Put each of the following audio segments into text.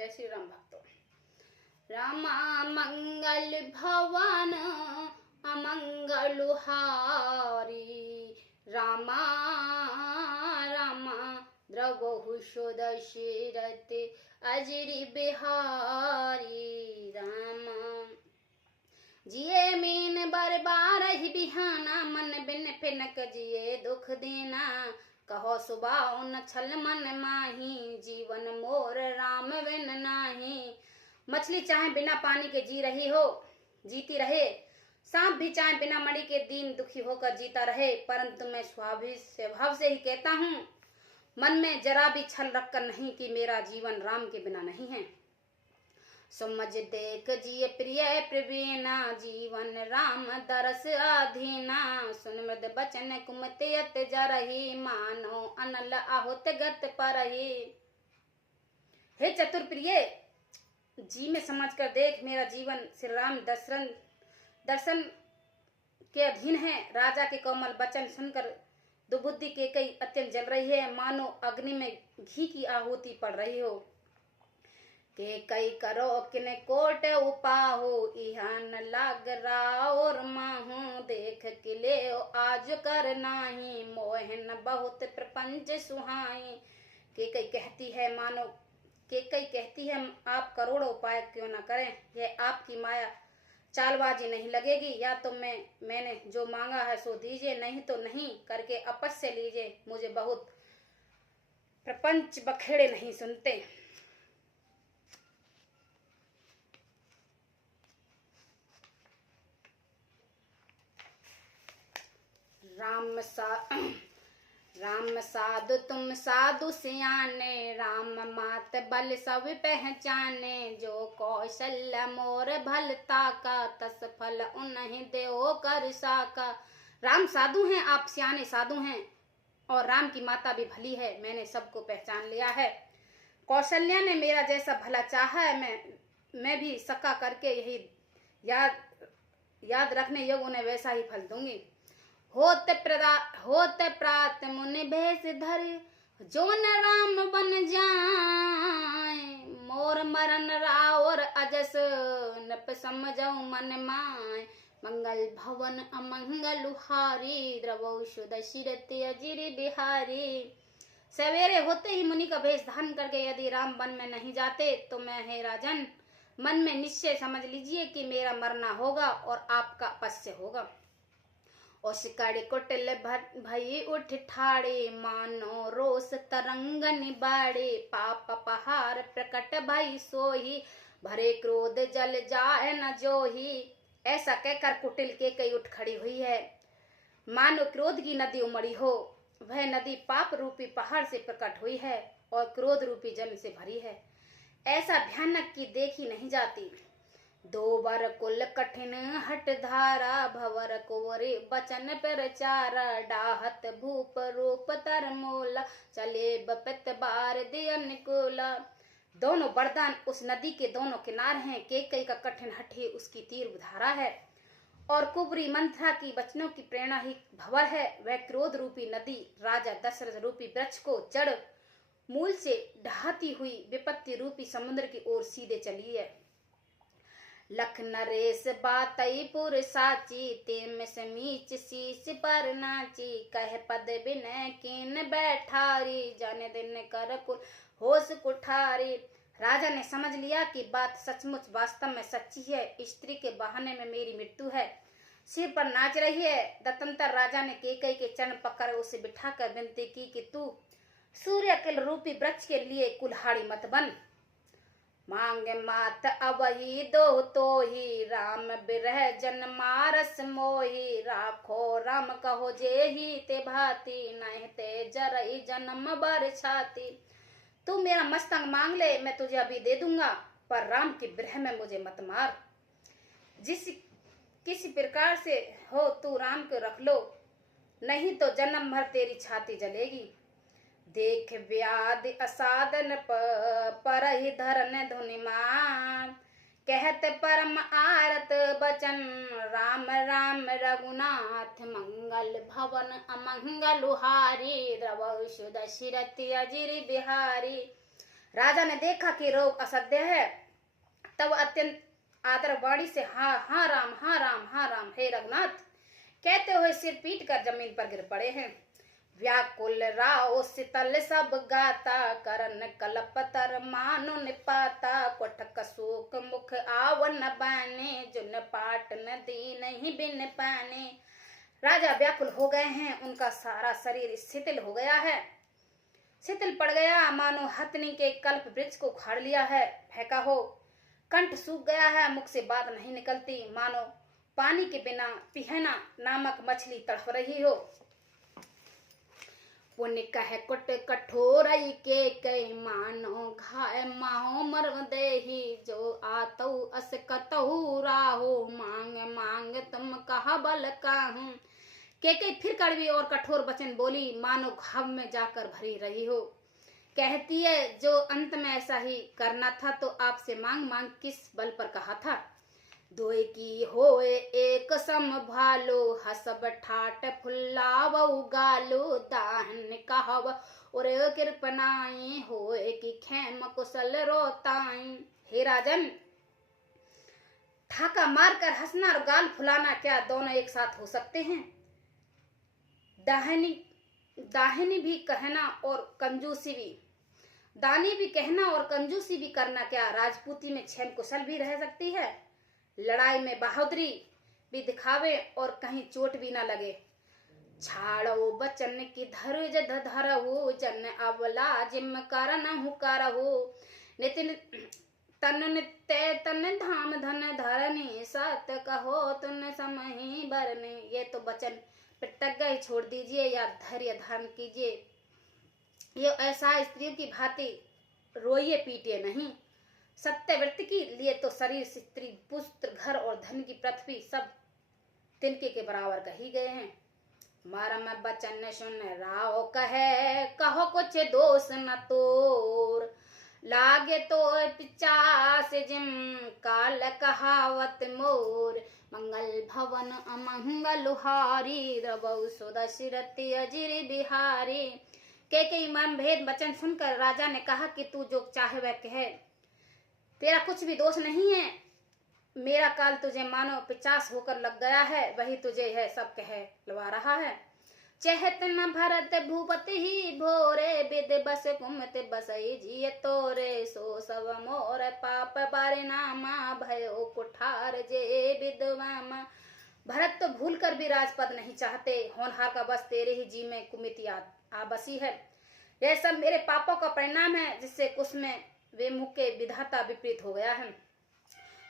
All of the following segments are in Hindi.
जय श्री राम भक्तों। रामा मंगल भवन अमंगल हारी, रामा रामा द्रवहु दशरथ अजरि बिहारी। रामा जिए मीन बर बारहि बिहाना, मन बिन फिनक जिए दुख देना। कहो सुबह न छल मन माही, जीवन मोर राम बिन नाही। मछली चाहे बिना पानी के जी रही हो, जीती रहे। सांप भी चाहे बिना मणि के दीन दुखी होकर जीता रहे। परंतु मैं स्वभाव से ही कहता हूँ, मन में जरा भी छल रखकर नहीं कि मेरा जीवन राम के बिना नहीं है। समझ देख जिय प्रिय प्रवीणा, जीवन राम दरस अधीना। सुन मृद बचन कुमति अत जरहि, मानो अनल आहुत गत परहि। हे चतुर प्रिय, जी में समझ कर देख, मेरा जीवन श्री राम दर्शन के अधीन है। राजा के कोमल वचन सुनकर दुबुद्धि के कई अत्यंत जल रही है, मानो अग्नि में घी की आहुति पड़ रही हो। के कई करो किन कोट उपाहो, इहान लाग राउर माहू। देख किले आज कर नाही, मोहन बहुत प्रपंच सुहाई। के कई कहती है मानो के कई कहती है, आप करोड़ों उपाय क्यों न करें, यह आपकी माया चालबाजी नहीं लगेगी। या तो मैंने जो मांगा है सो दीजिए, नहीं तो नहीं करके आपस से लीजिए। मुझे बहुत प्रपंच बखेड़े नहीं सुनते। राम साधु तुम साधु सियाने, राम मात बल सब पहचाने। जो कौशल्य मोर भलता का, तस फल उन्हें देओ कर साका। राम साधु हैं, आप सियाने साधु हैं, और राम की माता भी भली है, मैंने सबको पहचान लिया है। कौशल्या ने मेरा जैसा भला चाहा है, मैं भी सका करके यही याद रखने योग्य उन्हें वैसा ही फल दूंगी। होते प्रात मुनि भेष धरि, जो न राम बन जाए। मोर मरन रावर अजस, नप समझौ मन माय। मंगल भवन अमंगल हारी, द्रवहु दशरथ अजरि बिहारी। सवेरे होते ही मुनि का भेष धारण करके यदि राम वन में नहीं जाते तो मैं, हे राजन, मन में निश्चय समझ लीजिए कि मेरा मरना होगा और आपका अपस्य होगा। उस कड़ी कुटिल भई उठ ठाड़े, मानो रोष तरंग निबाड़े। पाप पहाड़ प्रकट भई सोही, भरे क्रोध जल जाए न जोही। ऐसा कहकर कुटिल के कई उठ खड़ी हुई है, मानो क्रोध की नदी उमड़ी हो। वह नदी पाप रूपी पहाड़ से प्रकट हुई है और क्रोध रूपी जल से भरी है। ऐसा भयानक की देखी नहीं जाती। दो बर कुल कठिन हट धारा, भवर कोरे बचन पर चारा। डाहत भूप रूप तर मोला, चले बपित बार दियन कोला। दोनों वरदान उस नदी के दोनों किनार हैं। केकई का कठिन हट ही उसकी तीव्र धारा है, और कुबरी मंथरा की वचनों की प्रेरणा ही भवर है। वह क्रोध रूपी नदी राजा दशरथ रूपी वृक्ष को जड़ मूल से ढहाती हुई विपत्ति रूपी समुद्र की ओर सीधे चली है। लख नरेश बातई पुर साची, तेम समीच शीश पर नाची। कह पद बिनय कीन बैठारी, जन दिन कर कुल होश कुठारी। राजा ने समझ लिया कि बात सचमुच वास्तव में सच्ची है। स्त्री के बहाने में मेरी मृत्यु है, सिर पर नाच रही है। दत्तंतर राजा ने केकई के चरण पकड़ उसे बिठाकर विनती की कि तू सूर्य किल रूपी वृक्ष के लिए कुल्हाड़ी मत बन। मांग मात अवही दो तो ही, राम बिरह जन मारस मोही। राखो राम कहो जे ही ते भाती, नहीं ते जरई जन्म बर छाती। तू मेरा मस्तक मांग ले, मैं तुझे अभी दे दूंगा, पर राम के बिरह में मुझे मत मार। किसी प्रकार से हो तू राम को रख लो, नहीं तो जन्म भर तेरी छाती जलेगी। देख व्याधि असाधन पर ही धरन धुनिमान, कहत परम आरत बचन। राम राम रघुनाथ, मंगल भवन अमंगल हारी। द्रवहु दशरथ अजरि बिहारी। राजा ने देखा कि रोग असह्य है, तब अत्यंत आदर वाणी से हाँ हाँ राम, हाँ राम, हाँ राम, हे रघुनाथ कहते हुए सिर पीट कर जमीन पर गिर पड़े हैं। व्याकुल राव शीतल सब गाता, करन कलपतर मानो निपाता, कोठक शोक मुख आवन बाने, जुन पाट नदी नहीं बिन पाने। राजा व्याकुल हो गए हैं, उनका सारा शरीर शिथिल हो गया है, शिथिल पड़ गया, मानो हथनी के कल्प वृक्ष को उखाड़ लिया है, फेंका हो। कंठ सूख गया है, मुख से बात नहीं निकलती, मानो पानी के बिना पिहना नामक मछली तड़फ रही हो। पुण्य कह कुट कठोरई के कई, मानो घाय माहो मर देही, जो आतऊ अस कतहु राहो, मांग मांग तुम कहा बल काहू। के फिर कड़वी और कठोर वचन बोली, मानो घाव में जाकर भरी रही हो। कहती है, जो अंत में ऐसा ही करना था तो आपसे मांग मांग किस बल पर कहा था। दोए की होए एक सम भालो, हसब ठाट फुल्लावऊ गालो, दाहन कहव और कृपनाई, होए की खेम कुशल रोताई। हे राजन, ठाका मारकर हंसना और गाल फुलाना क्या दोनों एक साथ हो सकते हैं? दाहिनी भी कहना और कंजूसी भी, दानी भी कहना और कंजूसी भी करना क्या राजपूती में क्षेम कुशल भी रह सकती है? लड़ाई में बहादुरी भी दिखावे और कहीं चोट भी ना लगे। छाड़ो बचन की धरुज धरहु, जन अवला जिम करन हुकारहु, नितिन तन नित्य तन धाम धन धरनी, सत कहो तुन समही बरनी। ये तो वचन प्रतिज्ञा ही छोड़ दीजिए या धैर्य धारण कीजिए। ये ऐसा स्त्रियों की भांति रोइए पीटिए नहीं। सत्यव्रत के लिए तो शरीर, स्त्री, पुत्र, घर और धन की पृथ्वी सब तिनके के बराबर कही गए हैं। मारम बचन सुन राव कहे, कहो कुछ दोष न तोर, लागे तो पिचास जिम काल कहावत मोर, मंगल भवन अमंगल हारी, रबौ सुदशरथि अजिर बिहारी। के मन भेद वचन सुनकर राजा ने कहा कि तू जो चाहे वह कहे, तेरा कुछ भी दोष नहीं है। मेरा काल तुझे मानो 50 होकर लग गया है, वही तुझे है सब कहे लवा रहा है। चहत न भरत भूपति ही भोरे, बिद बस कुमत बसई जिय तोरे, सो सब मोर पाप परिणामा, भयो कुठार जे विद्वामा। भरत तो भूल कर भी राजपद नहीं चाहते, होनहार का बस तेरे ही जी में कुमिति आ बसी है। यह सब मेरे पापों का परिणाम है, जिससे कुछ में वे मुख के विधाता विपरीत हो गया है।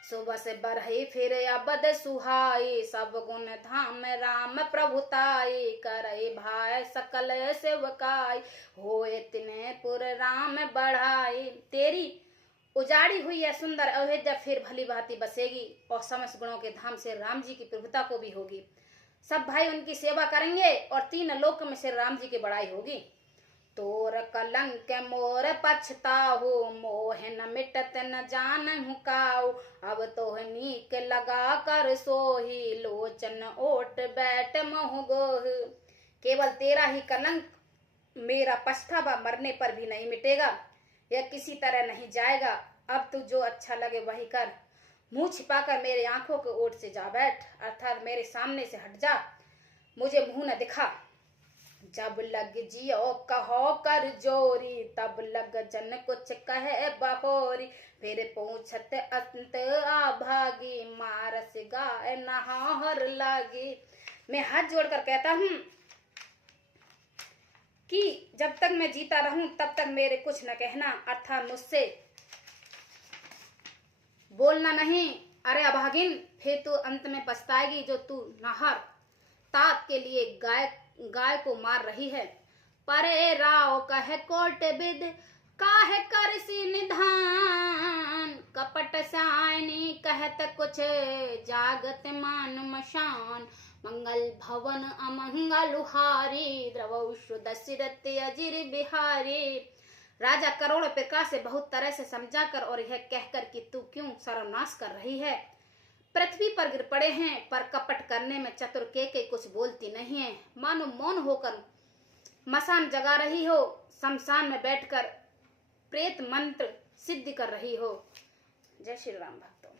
सुबह से बरही फिर अबद सुहाई, सब गुण धाम राम प्रभुताई, करई भाई सकल सेवकाई, होए तिने पुर राम बढ़ाई। तेरी उजाड़ी हुई यह सुंदर अयोध्या फिर भली भांति बसेगी और समस्त गुणों के धाम से राम जी की प्रभुता को भी होगी। सब भाई उनकी सेवा करेंगे और 3 लोक में से राम जी की बड़ाई होगी। तोर कलंक मोर पछताहु, मोह न मिटत न जानहु काऊ, अब तो नीक लगा कर सोही, लोचन ओट बैठ मोह गोह। केवल तेरा ही कलंक मेरा पछतावा मरने पर भी नहीं मिटेगा, यह किसी तरह नहीं जाएगा। अब तू जो अच्छा लगे वही कर, मुंह छिपाकर मेरे आंखों के ओट से जा बैठ, अर्थात मेरे सामने से हट जा, मुझे मुंह न दिखा। जब लग जियो कहो कर जोरी, तब लग जन कुछ कहे बहोरी, फिर पूछत अंत आभागी, मारस गाय नहार लागी। मैं हाथ जोड़कर कहता हूँ कि जब तक मैं जीता रहूं तब तक मेरे कुछ न कहना, अर्थात मुझसे बोलना नहीं। अरे अभागिन, फिर तू अंत में पछताएगी जो तू नहर तात के लिए गाय को मार रही है। परे राव कहे कोट विद, काहे कर सी निधान, कपट सायनी कहत कुछ, जागत मान मशान, मंगल भवन अमंगल हारी, द्रवौ दशरथ अजिर बिहारी। राजा करोड़ प्रकार से बहुत तरह से समझाकर और यह कहकर कि तू क्यों सर्वनाश कर रही है, पृथ्वी पर गिर पड़े हैं, पर कपट करने में चतुर के कुछ बोलती नहीं है। मानो मौन होकर मसान जगा रही हो, शमशान में बैठकर प्रेत मंत्र सिद्ध कर रही हो। जय श्री राम भक्तों।